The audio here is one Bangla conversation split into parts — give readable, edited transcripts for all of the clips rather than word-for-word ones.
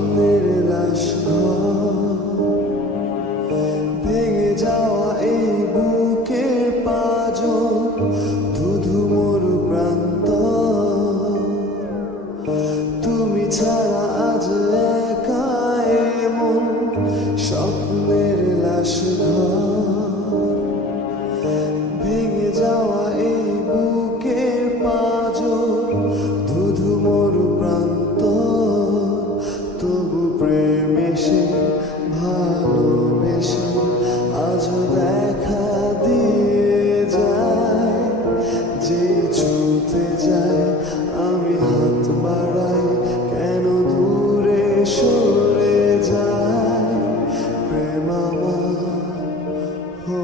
স্বপ্নের লাশ ভেঙে যাওয়া এই বুকের পাঁজর ধুধু মরু প্রান্ত তুমি ছাড়া আজ একা এমন স্বপ্নের লাশ ভেঙে যাওয়া এই বুকের পাঁজর ধুধু মরু প্রান্ত তবু প্রেম এসে ভালোবেসে আজও দেখা দিয়ে যায় যে ছুতে যায় আমি হাত বাড়াই কেন দূরে সরে যায় প্রেম আমার ও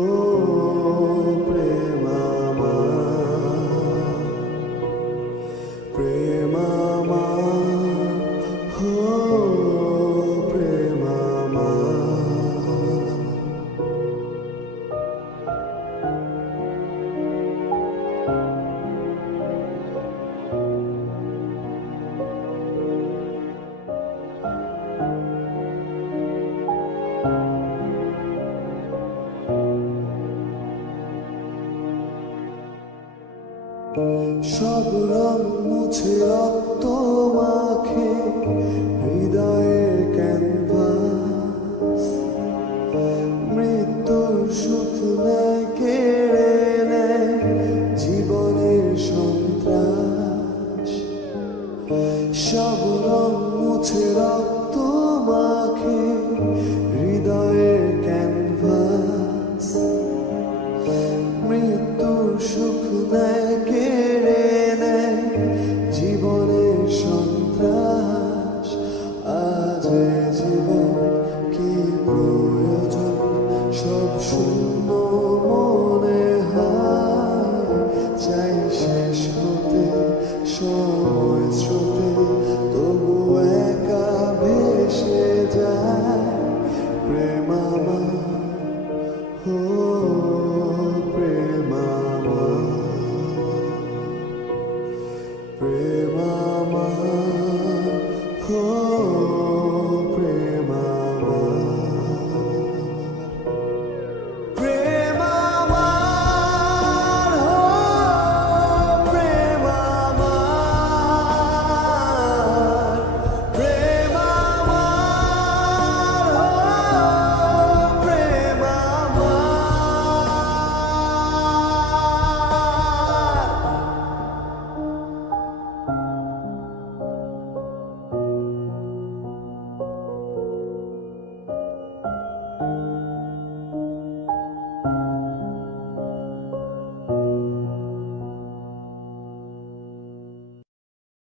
প্রেম আমার প্রেম আমার ও প্রেম আমার সব রং মুছে রক্ত মাখে হৃদয়ের ক্যানভাস মৃত্যুর সুখ নেয় কেড়ে নেয় জীবনের সন্ত্রাস সব রং মুছে রক্ত মাখে হৃদয়ের ক্যানভাস মৃত্যুর সুখ নেয় কেড়ে নেয় জীবনের সন্ত্রাস আজ